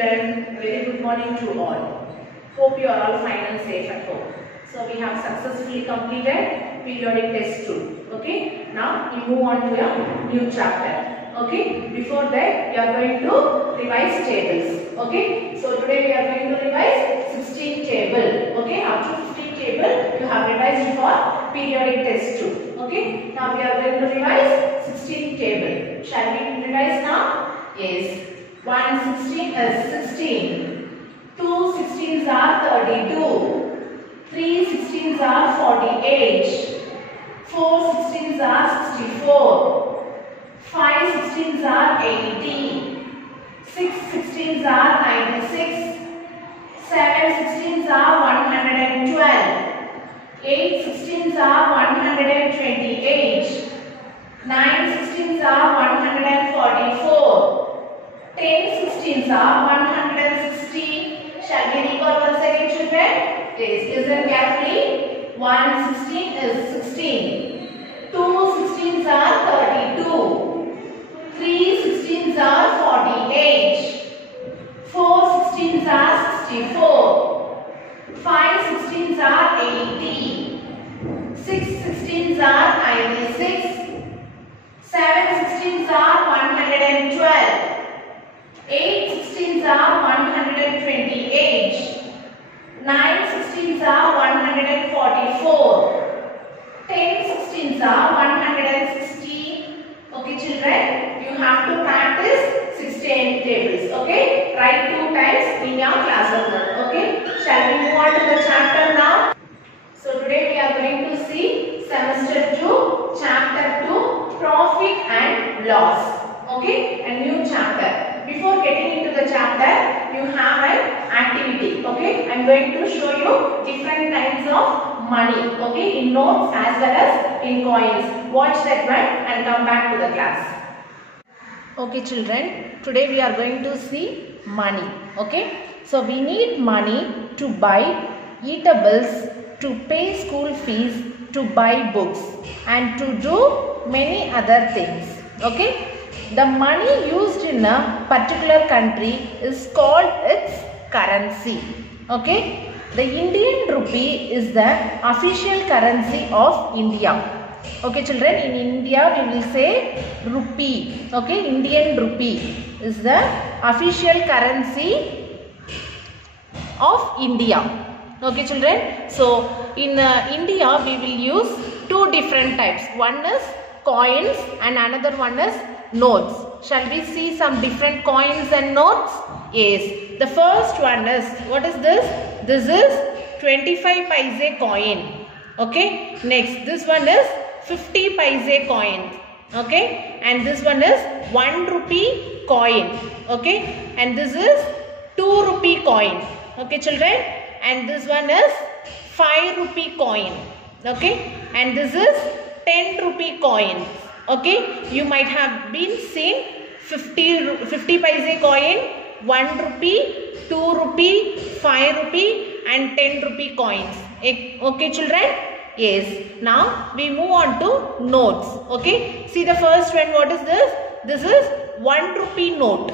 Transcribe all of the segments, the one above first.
children, very good morning to all. Hope you are all fine and safe at home. So we have successfully completed periodic test 2. Okay, now we move on to a new chapter. Okay, before that we are going to revise tables. Okay, so today we are going to revise 16 table. Okay, up to 15 table you have revised for periodic test 2. Okay, now we are going to revise 16 table. Shall we revise now? Yes. 1 16 is 16. 2 16s are 32. 3 16s are 48. 4 16s are 64. 5 16s are 80. 6 16s are 96. 7 16s are 112. 8 16s are 128. 9 16s are 144. 10 16s are 160. Shall we recall once again, children? Please listen carefully. 1 16 is 16. 2 16s are 32. 3 16s are 48. 4 16s are 64. 5 16s are 80. 6 16s are 96. 7 16s are 112. 8 16s are 128. 9 16s are 144. 10 16s are 160. Okay, children, you have to practice 16 tables. Okay, write 2 times in your classroom. Okay, shall we move on to the chapter now? So today we are going to see semester 2, chapter 2, profit and loss. Okay, a new chapter. Before getting into the chapter, you have an activity. Okay, I am going to show you different kinds of money. Okay, in notes as well as in coins. Watch that one and come back to the class. Okay, children, today we are going to see money. Okay, so we need money to buy eatables, to pay school fees, to buy books, and to do many other things. Okay. The money used in a particular country is called its currency. Okay. The Indian rupee is the official currency of India. Okay, children, in India we will say rupee. Okay, Indian rupee is the official currency of India. Okay, children. So in India we will use 2 different types. One is coins and another one is notes. Shall we see some different coins and notes? Yes. The first one is, what is this? This is 25 paise coin. Okay. Next, this one is 50 paise coin. Okay. And this one is 1 rupee coin. Okay. And this is 2 rupee coin. Okay, children. And this one is 5 rupee coin. Okay. And this is 10 rupee coin. Okay, you might have been seen 50 paise coin, 1 rupee, 2 rupee, 5 rupee and 10 rupee coins. Okay, children? Yes. Now we move on to notes. Okay, see the first one. What is this? This is 1 rupee note.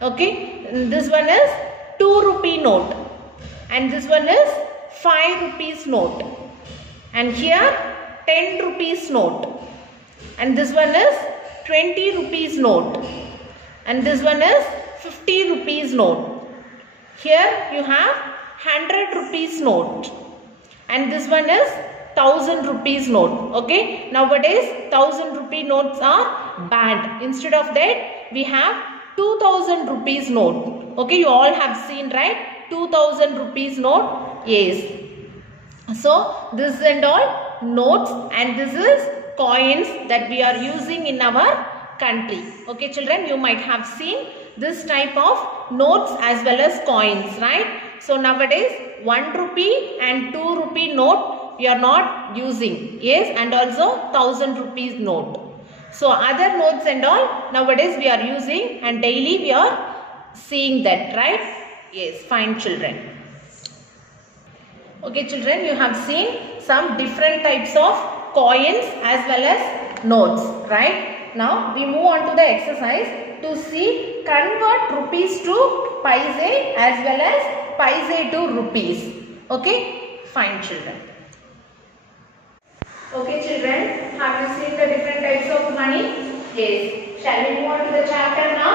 Okay, and this one is 2 rupee note. And this one is 5 rupees note. And here 10 rupees note. And this one is 20 rupees note. And this one is 50 rupees note. Here you have 100 rupees note. And this one is 1000 rupees note. Okay. Nowadays 1000 rupee notes are banned. Instead of that we have 2000 rupees note. Okay. You all have seen, right? 2000 rupees note. Yes. So this and all notes, and this is coins that we are using in our country. Okay, children, you might have seen this type of notes as well as coins, right? So nowadays 1 rupee and 2 rupee note we are not using. Yes, and also 1000 rupees note. So other notes and all nowadays we are using, and daily we are seeing that, right? Yes, fine, children. Okay, children, you have seen some different types of coins as well as notes, right? Now we move on to the exercise. to see convert rupees to paise as well as paise to rupees. Okay, fine children. Okay children, have you seen the different types of money? Yes. Shall we move on to the chapter now?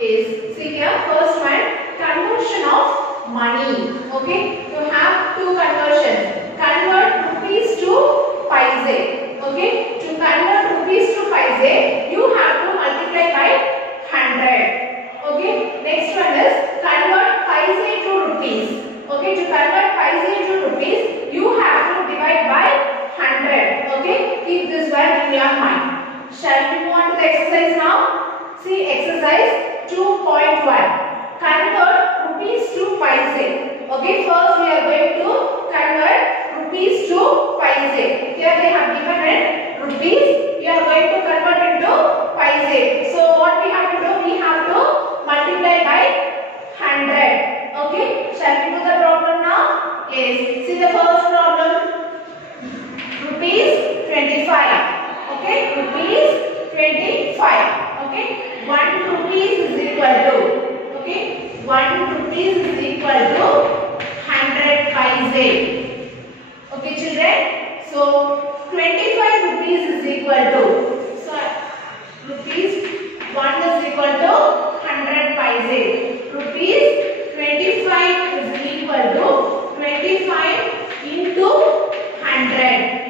Yes. See here, first one, conversion of money. Okay, you have two conversions. Convert rupees to paise. Okay, to convert rupees to paise, you have to multiply by 100. Okay, next one is convert paise to rupees. Okay, to convert paise to rupees, you have to divide by 100. Okay, keep this one in your mind. Shall we move on to the exercise now? See exercise 2.1. Convert rupees to paise. Okay, first we are going to convert rupees to paise. Here they have given it rupees. We are going to convert it to paise. So what we have to do? We have to multiply by 100. Okay, shall we do the problem now? Yes. See the first problem. Rupees 25. Okay, rupees 25. Okay, 1 rupees is equal to, okay, 1 rupees is equal to 100 paise. Okay children, so 25 rupees is equal to, so rupees 1 is equal to 100 paise. Rupees 25 is equal to 25 into 100.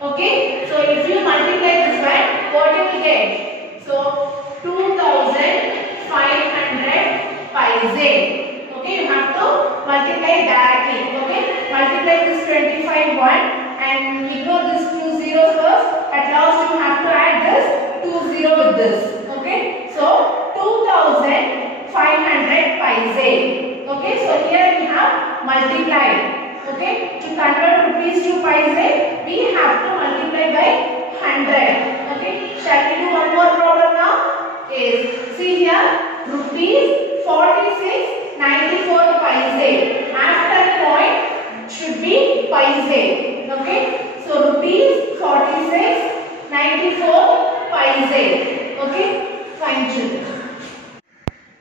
Okay, so if you multiply this by, what you will get? So 2500 paise. Okay, you have to multiply directly. Okay, multiply this 25 1 and ignore this 2 zeros first. At last you have to add this 2 0 with this. Okay, so 2500 paise. Okay, so here we have multiplied. Okay, to convert rupees to paise, we have to multiply by 100. Okay, shall we do one more problem now? Yes, see here, rupees 46.94 paise. After point should be paise. Okay, so rupees 46.94 paise. Okay, fine children.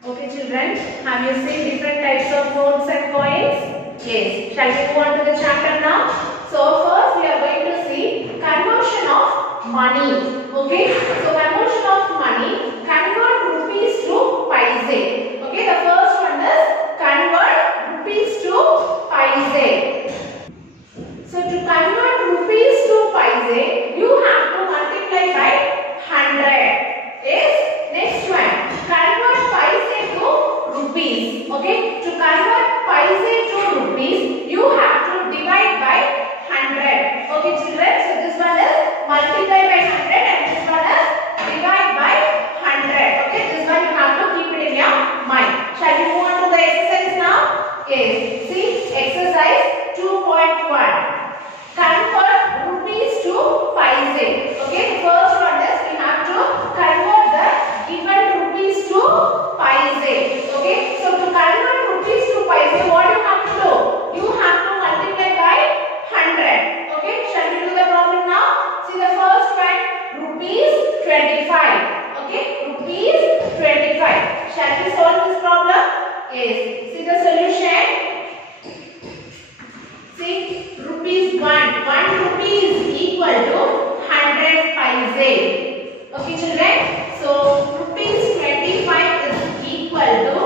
Okay children, have you seen different types of notes and coins? Yes. Shall we move on to the chapter now? So first we are going to see conversion of money. Okay. So conversion of money, convert rupees to paise. Okay. The first one is convert rupees to paise. So to convert rupees to paise, you have to multiply by 100. Yes. Next one, convert paise to rupees. Okay. To convert paise to rupees, you have to divide by 100. Okay children, so this one is multiply by 100 and this one is divide by 100. Okay, this one you have to keep it in your mind. Shall we move on to the exercise now? Yes, see exercise 2.1. Convert rupees to paise. Okay, first one is we have to convert the given rupees to paise. Okay, so to convert rupees to paise, what you have to do? You have to multiply by 100. Okay, shall we do the problem now? See the first one, rupees 25. Okay, rupees 25. Shall we solve this problem? Yes. See the solution. See, rupees 1. 1 rupee is equal to 100 paise. Okay children, so rupees 25 is equal to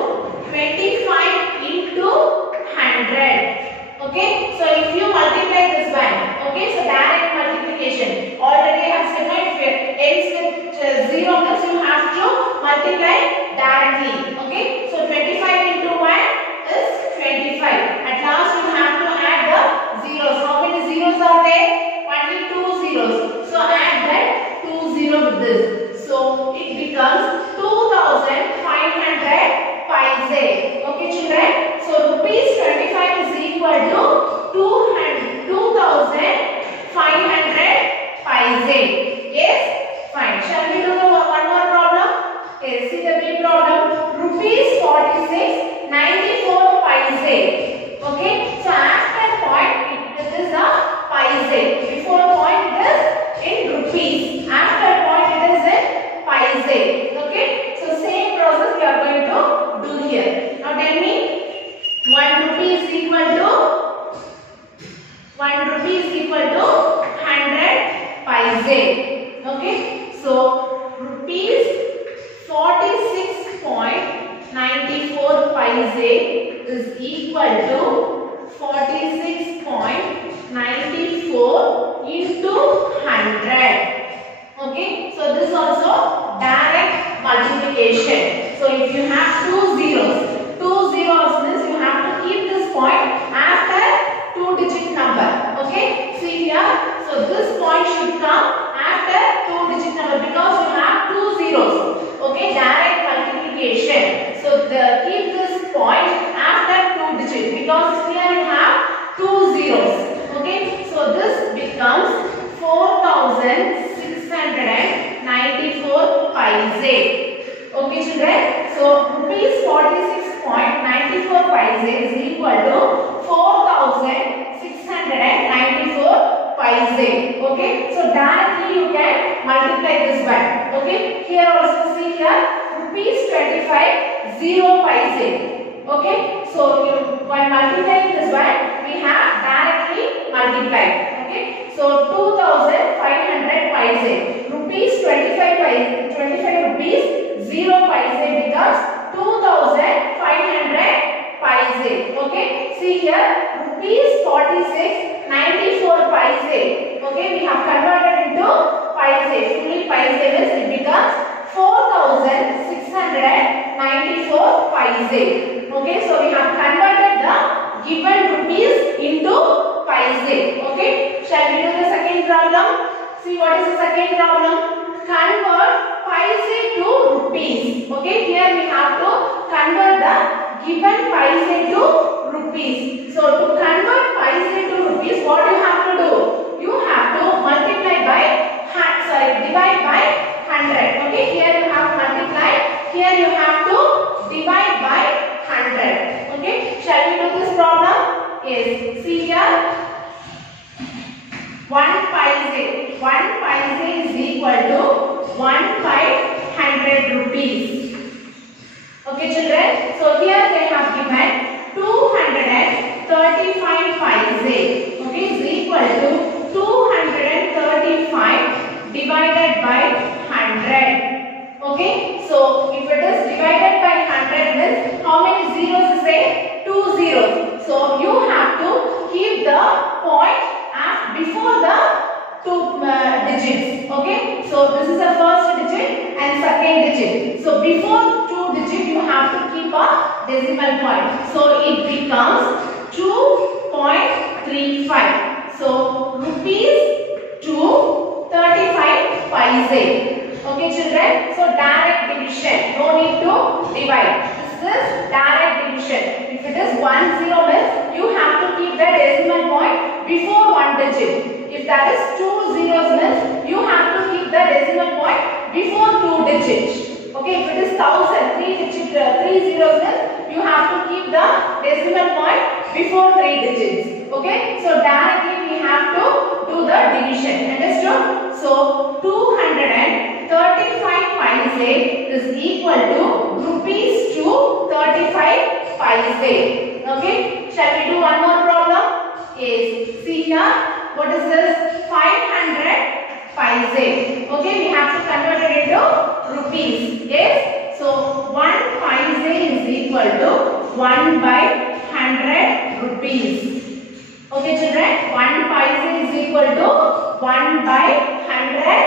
25 into 100. Okay, so if you multiply this one, okay, so direct multiplication. Already I have said if it ends with 0 means you have to multiply directly. Okay, so 25 into 1 is 25. At last you have to add the zeros. How many zeros are there? Only 2 zeros. So add that 2 0 with this. So it becomes 2500 paise. Okay children. So rupees 25 is equal to 2500 paise. Yes? Fine. Shall we do one more problem? Yes. See the big problem. Rupees 46.94 paise. Okay. So after point it is a paise. Before point it is in rupees. After point it is in paise. Okay. So 1 rupee is equal to 100 paise. Okay, so rupees 46.94 paise is equal to 46.94 into 100. Okay, so this is also direct multiplication. So if you have two zeros means you have to keep this point after 2-digit number. Okay, see here, so this point should come after 2-digit number because you have two zeros. Okay, direct multiplication. So keep this point after 2-digit because here you have two zeros. Okay, so this becomes 4,694 paise. Okay children, so rupees 46.94 paise is equal to 4,694 paise. Okay, so directly you can multiply this one. Okay, here also see here rupees 25 0 paise. Okay, so when multiplying this one we have directly multiplied. Okay, so 2,500 paise. Rupees 25 rupees 0 paise becomes 2,500 paise. Okay, see here rupees 46.94 paise. Okay, we have converted into paise. Fully paise means it becomes 4,694 paise. Okay, so we have converted the given rupees into paise. Okay, shall we do the second problem? See what is the second problem? Convert paise to rupees. Okay, here we have to convert the given paise to rupees. So to convert paise to rupees, what you have to do? You have to multiply by divide by 100. Okay, here you have multiply. Here you have to divide by 100. Okay, shall we do this problem? Yes. See here. 1 paise is equal to 1/100 rupees. Okay children, so here they have given 235 paise. Okay, is equal to 235 divided by 100. Okay, so if it is divided by 100 means how many zeros is there? 2 zeros. So you have to keep the point before the two digits. Okay, so this is the first digit and second digit. So before 2 digit you have to keep a decimal point. So it becomes 2.35. So rupees 235 paise. Okay children, so direct division, no need to divide. This is direct division. If it is 1 0 means you have to keep the decimal point before 1 digit. If that is 2 zeros means you have to keep the decimal point before 2 digits. Okay, if it is 1000, 3 zeros means you have to keep the decimal point before 3 digits. Okay, so directly we have to do the division. Understood? So 235 paise is equal to rupees 235 paise. Okay, shall we do one more problem? Yes. See here, what is this? 500 paise. Okay, we have to convert it into rupees. Yes. So 1 paise is equal to 1/100 rupees. Okay children, 1 paise is equal to 1/100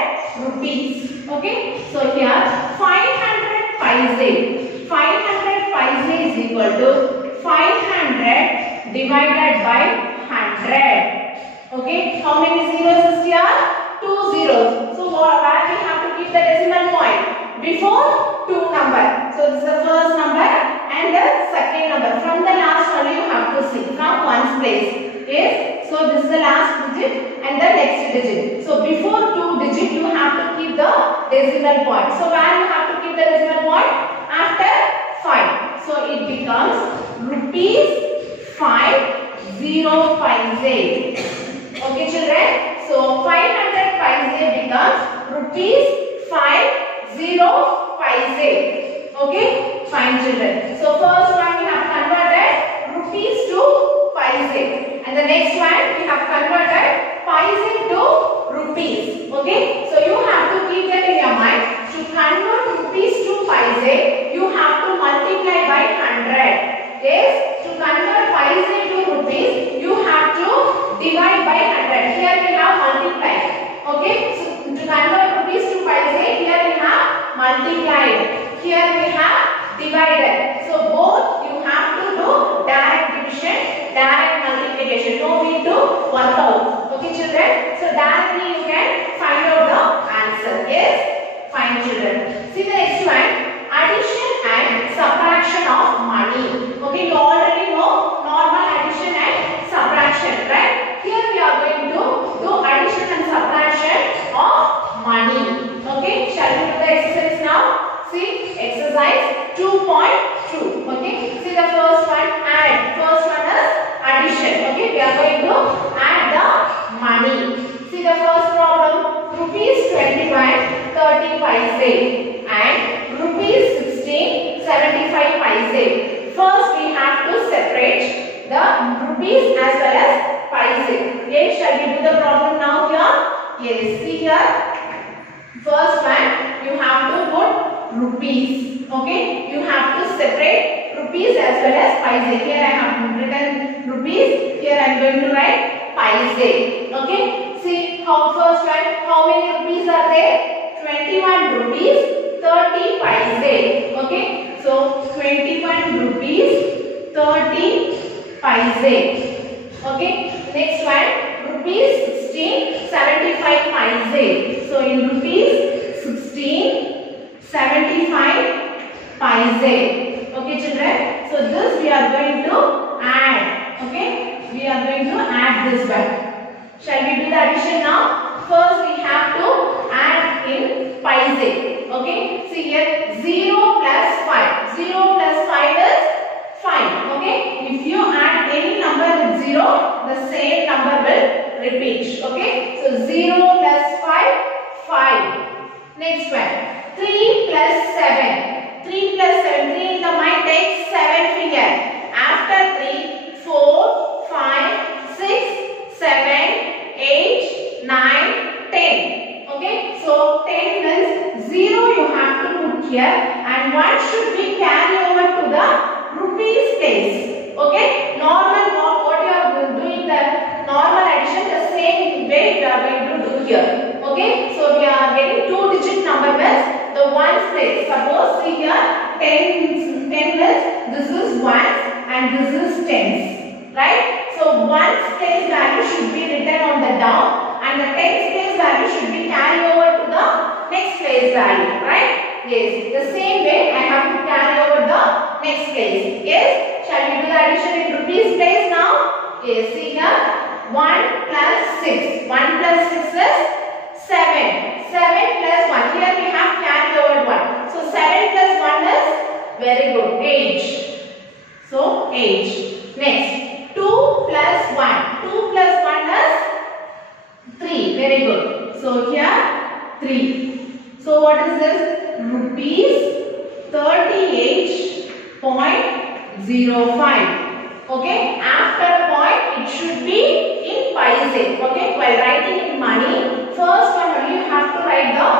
rupees. Okay, so here 500 paise. 500 paise is equal to 500 divided by 100. Okay, how many zeros is here? 2 zeros. So where we have to keep the decimal point? Before 2 number. So this is the first number and the second number. From the last one you have to see from one's place. Yes. So this is the last digit and the next digit. So before 2 digit you have to keep the decimal point. So where you have to keep the decimal point? After 5. So it becomes rupees 50 paise. Okay children. So 500 paise becomes rupees 50 paise. Okay, fine children. So first one we have converted rupees to paise and the the next one we have converted pies into rupees. Okay, so you have to keep that in your mind. To convert rupees to pies, you have to multiply by 100. Yes, to convert pies into rupees, you have to divide by 100. Here we have multiplied. Okay, so to convert rupees to pies, here we have multiplied. Here we have divided. So both you have to do direct division, direct multiplication. No need to work out. Okay, children. So directly you can find out the answer. Yes, fine, children. See the next one. Addition and subtraction of money. Okay, you already know normal addition and subtraction, right? Here we are going to do addition and subtraction of money. Okay, shall we do the exercise now? See, exercise 2.2. Okay, see the first one, add. First one is addition. Okay, we are going to add the money. See the first problem, rupees 21, 30 paise and rupees 16, 75 paise. First we have to separate the rupees as well as paise. Okay, shall we do the problem now here? Yes, see here. First one, you have to put rupees. Okay, you have to separate rupees as well as paise. Here I have written rupees. Here I am going to write paise. Okay, see how first one, how many rupees are there? 21 rupees, 30 paise. Okay, so 21 rupees, 30 paise. Okay, next one, rupees 16, 75 paise. So in rupees 16, 75 paise. Okay, children. So this we are going to add. Okay, we are going to add this one. Shall we do the addition now? First we have to add in paise. Okay, see here 0 plus 5. 0 plus 5 is 5. Okay, if you add any number with 0, the same number will repeat. Okay, so 0 plus 5, 5. Next one, 3 plus 7. 3 plus 7. 3 in the mind takes 7 finger. After 3, 4, 5, 6, 7, 8, 9, 10. Okay, so 10 means 0 you have to put here and 1 should be carried over to the rupees place. Okay, normal what you are doing the normal addition the same way you are going to do here. Okay, so we are getting 2-digit number means the ones place. Suppose see here 10 means this is ones and this is tens, right? So ones place value should be written on the down and the tens place value should be carried over to the next place value, right? Yes, the same way I have to carry over the next place. Yes, shall we do the addition in rupees place now? Yes, see here 1 plus 6. 1 plus 6 is 7. 7 plus 1. Here we have carried over 1. So 7 plus 1 is very good. 8. So 8. Next 2 plus 1. 2 plus 1 is 3. Very good. So here 3. So what is this? Rupees 38.05. Okay. After point it should be in paise. Okay. While writing in money, first one only you have to write the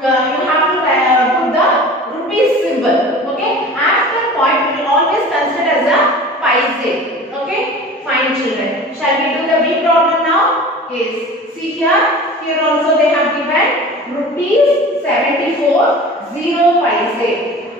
put the rupees symbol. Okay. After point we will always consider as a paise. Okay. Fine, children. Shall we do the B problem now? Yes. See here. Here also they have given rupees 74, 0 paise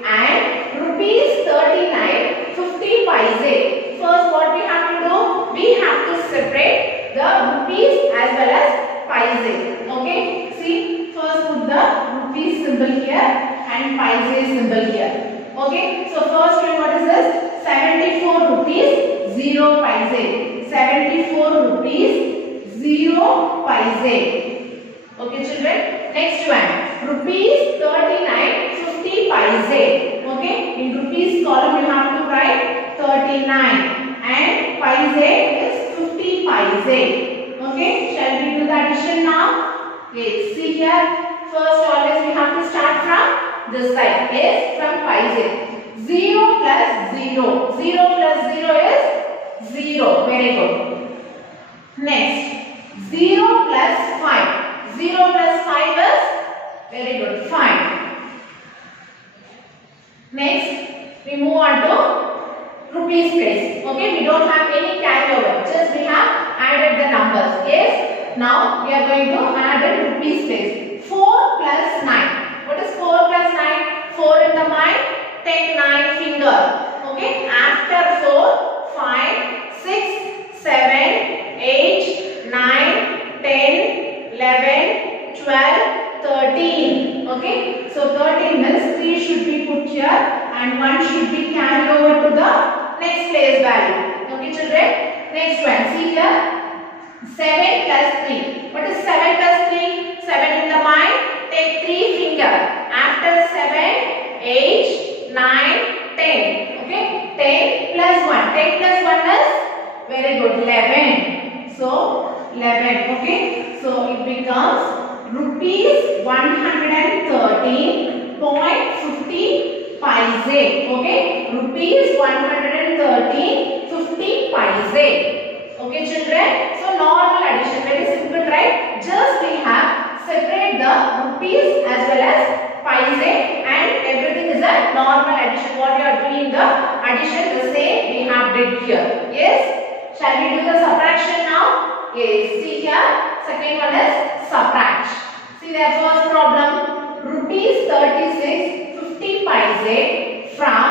and rupees 39, 50 paise. First what we have to do? We have to separate the rupees as well as paise. Okay. See, first put the rupees symbol here and paise symbol here. Okay. So first one, what is this? 74 rupees, 0 paise. 74 rupees, 0 paise. Okay, children. Next one, rupees 39, 50 paise. Okay, in rupees column you have to write 39 and paise is 50 paise. Okay, shall we do the addition now? Yes, see here. First always we have to start from this side. Yes, from paise. 0 plus 0. 0 plus 0 is 0. Very good. Next, 0 plus 5. 0 plus 5 is very good, 5. Next, we move on to rupees place. Okay, we don't have any carryover. Just we have added the numbers. Yes. Now we are going to add a rupees place. 4 plus 9. What is 4 plus 9? 4 in the mind. Take 9 finger. Okay. After 4, 5, 6, 7, 8, 9, 10, 11, 12, 13. Okay. So 13 means 3 should be put here and 1 should be carried over to the next place value. Okay children. Next one. See here. 7 plus 3. What is 7 plus 3? 7 in the mind. Take 3 finger. After 7, 8, 9, 10. Okay. 10 plus 1. 10 plus 1 is very good. 11. So 11. Okay. So it becomes rupees 113.50 paise. Okay. Rupees 113.50 paise. Okay children. So normal addition. Very simple, right? Just we have separate the rupees as well as paise and everything is a normal addition. What you are doing the addition the same we have did here. Yes. Shall we do the subtraction now? Yes. See here. Second one is subtract. See the first problem. Rupees 36.50 paise from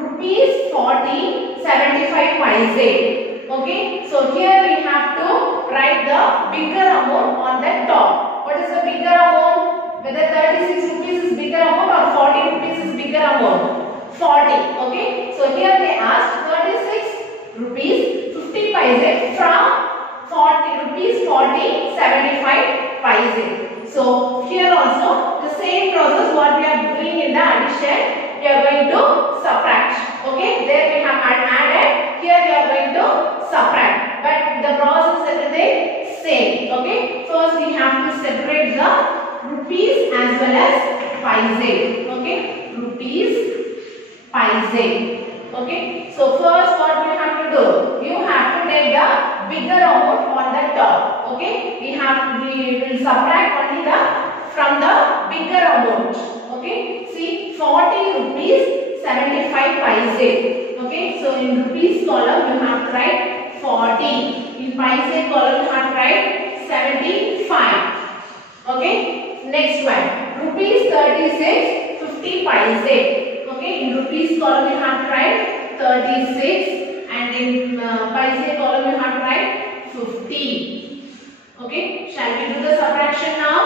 rupees 40.75 paise. Okay, so here we have to write the bigger amount on the top. What is the bigger amount? Whether 36 rupees is bigger amount or 40 rupees is bigger amount? 40. Okay, so here they asked 36 rupees 50 paise from 40 rupees 40.75 paise. So here also the same process what we are doing in the addition. We are going to subtract. Okay, there we have added. Here we are going to subtract. But the process everything same. Okay, first we have to separate the rupees as well as paise. Okay, rupees, paise. Okay, so first what you have to do? You have to take the bigger amount on the top. Okay, we will subtract only from the bigger amount. Okay, see 40 rupees 75 paise. Okay, so in rupees column you have to write 40. In paise column you have to write 75. Okay, next one. Rupees 36.50 paise. Okay, in rupees column you have to write 36 and in paise column you have to write 50. Okay, shall we do the subtraction now?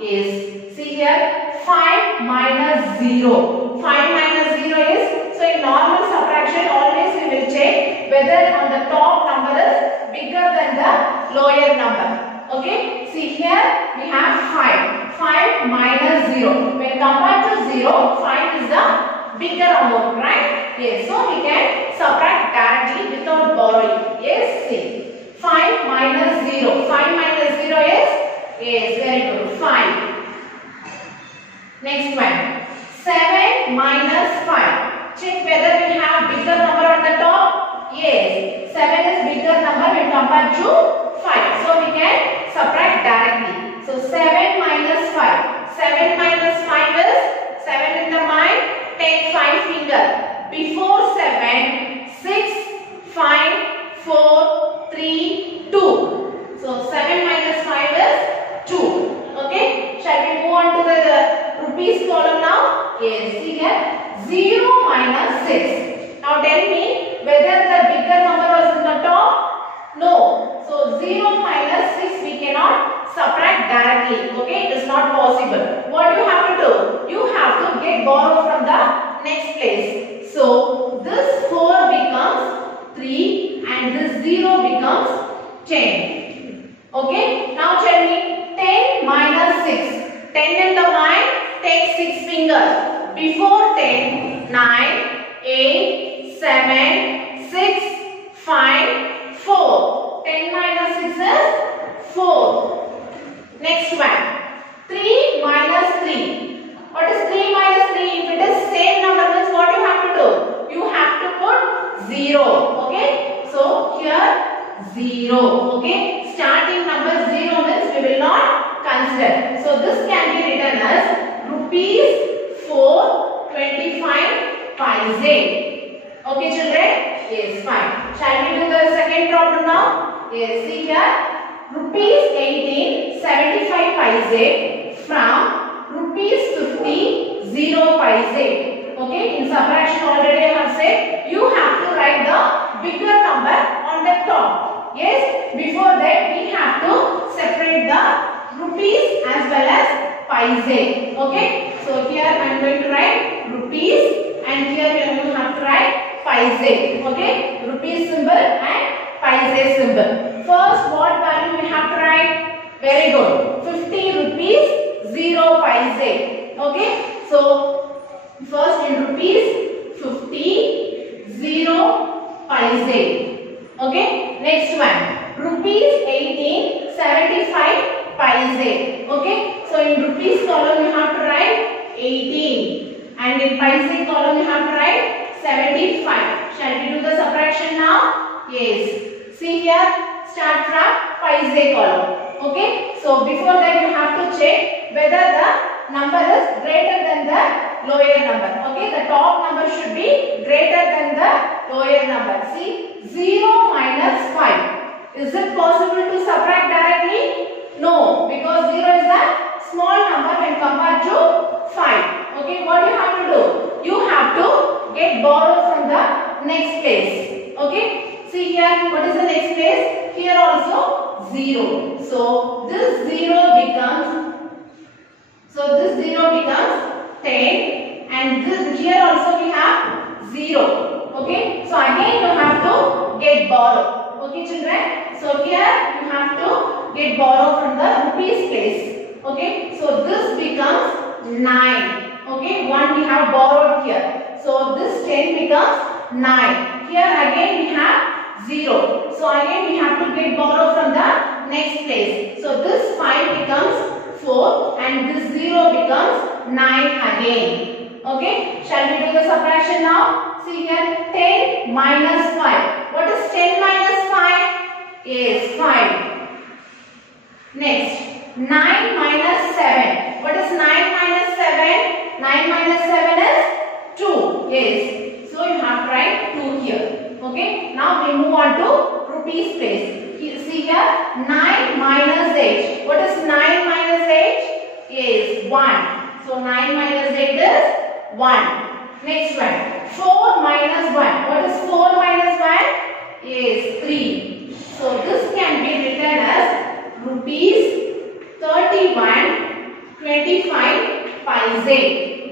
Yes. See here, 5 minus 0. 5 minus 0 is, so in normal subtraction always we will check whether on the top number is bigger than the lower number. Okay, see here we have 5. 5 minus 0. When compared to 0, 5 is the bigger amount, right? Yes, so we can subtract directly without borrowing. Yes, see. 5 minus 0. 5 minus 0 is? Yes, very good. 5. Next one. 7 minus 5. Check whether we have bigger number on the top. Yes. 7 is bigger number when compared to 5. So we can subtract directly. So 7 minus 5. 7 minus 5 is 7 in the mind. Take 5 finger. Before 7, 6, 5, 4, 3, 2. So 7 minus 5 is 2. Okay. Shall we move on to the rupees column now? Yes. See here. 0 minus 6. Now tell me whether the bigger number was in the top? No. So 0 minus 6 we cannot subtract directly. Okay. It is not possible. What you have to do? You have to get borrow from the next place. So this 4 becomes 3 and this 0 becomes 10. Okay. Now tell me 10 minus 6. 10 in the mind. Take 6 fingers. Before 10, 9, 8, 7, 6, 5, 4. 10 minus 6 is 4. Next one. 3 minus 3. What is 3 minus 3? If it is same number means what you have to do? You have to put 0. Okay. So here 0. Okay, starting number 0 means we will not consider. So this can be written as rupees 4.25 paise. Okay children, yes, fine. Shall we do the second problem now? Yes, see here, rupees 18.75 paise from rupees 50 0 paise. Okay, in subtraction already I have said you have to write the bigger number on the top. Yes, before that we have to separate the rupees as well as paise. Okay, so here I am going to write rupees and here you have to write paise. Okay, rupees symbol and paise symbol. First, what value we have to write? Very good, 50 rupees 0 paise. Okay, so first in rupees 50 0 paise. Okay, next one rupees 18.75 paise. Okay, so in rupees column you have to write 18 and in paise column you have to write 75. Shall we do the subtraction now? Yes, see here, start from paise column. Okay, so before that you have to check whether the number is greater than the lower number. Okay, the top number should be greater than the lower number. See, 0 minus 5. Is it possible to subtract directly? No, because 0 is a small number when compared to 5. Okay, what you have to do? You have to get borrowed from the next place. Okay, see here, what is the next place? Here also 0. So this 0 becomes 10 and this here also we have 0. Okay, so again you have to get borrowed. Okay children, so here you have to get borrowed from the rupees place. Okay, so this becomes 9. Okay, 1 we have borrowed here, so this 10 becomes 9. Here again we have 0, so again we have to get borrowed from the next place. So this 5 becomes 4 and this 0 becomes 9 again. Okay, shall we do the subtraction now? See here, 10 minus 5. What is 10 minus 5? Is 5. Next, 9 minus 7. What is 9 minus 7? 9 minus 7 is 2. Yes, so you have to write 2 here. Okay, now we move on to rupees place. See here, 9 minus 8. What is 9 minus 8? Is 1. So 9 minus 8 is 1. Next one, 4 minus 1. What is 4 minus 1? Is 3. So this can be written as rupees 31.25 paise.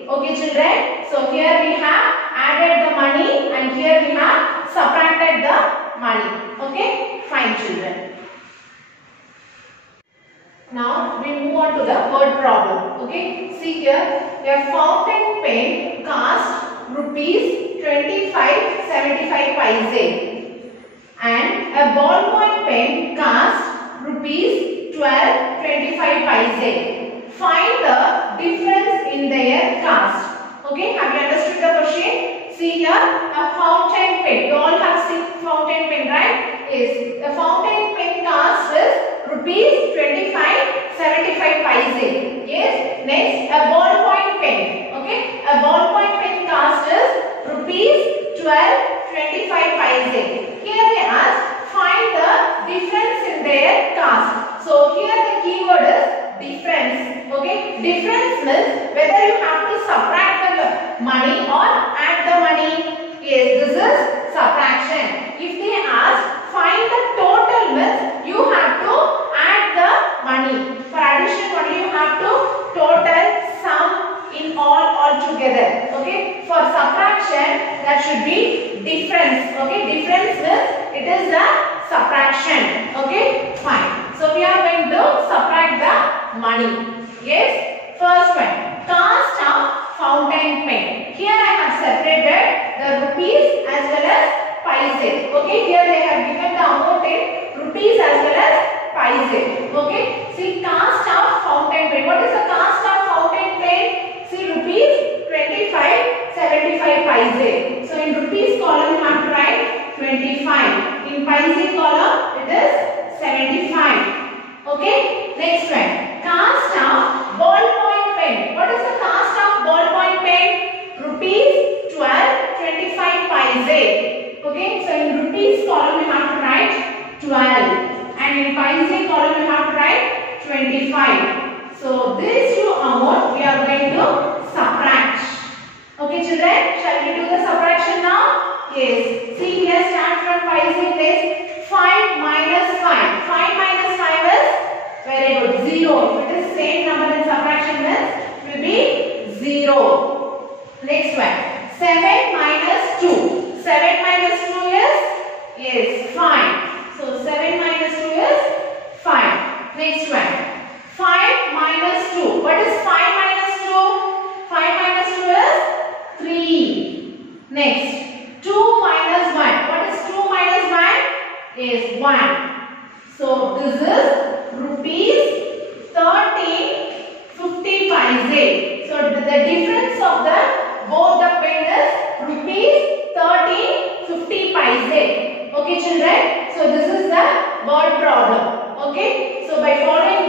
Okay children, so here we have added the money and here we have subtracted the money. Okay, fine children. Now we move on to the third problem. Okay, see here, a fountain pen cost rupees 25.75 paise and a ballpoint pen cost rupees 12.25 paise. Find the difference in their cost. Okay, have you understood the question? See here, a fountain pen. You all have seen fountain pen, right? Yes, the fountain pen cost is rupees 25.75 paise. Yes, next a ballpoint pen. Okay, a ballpoint pen cost is rupees 12.25 paise. Here they ask find the difference in their cost. So here the keyword is difference. Okay, difference means whether you have to subtract the money or add the money. Yes, this is subtraction. If they ask find the total means you have to add the money. For addition only you have to total sum in all together. Okay, for subtraction that should be difference. Okay, difference means it is the subtraction. Okay, fine. So we are going to subtract the money. Yes, first one, cost of fountain pen. Here I have separated the rupees as well as paise. Okay, here they have given the amount in rupees as well as paise. Okay, see cost of fountain pen. What is the cost of fountain pen? See rupees 25.75 paise. So in rupees column you have to write 25. In paise column it 5. So these two amount we are going to subtract. Okay children, shall we do the subtraction now? Yes. See here, start from 5 place. 5 minus 5. 5 minus 5 is very good. 0. If it is same number in subtraction means it will be 0. Next one. 7 minus 2. 7 minus 2 is? Yes, 5. So 7 minus 2 is 5. Next one. 5 minus 2. What is 5 minus 2? 5 minus 2 is 3. Next. 2 minus 1. What is 2 minus 1? Is 1. So this is rupees 13.50 paise. So the difference of the both the pen is rupees 13.50 paise. Okay children. So this is the word problem. Okay. So by following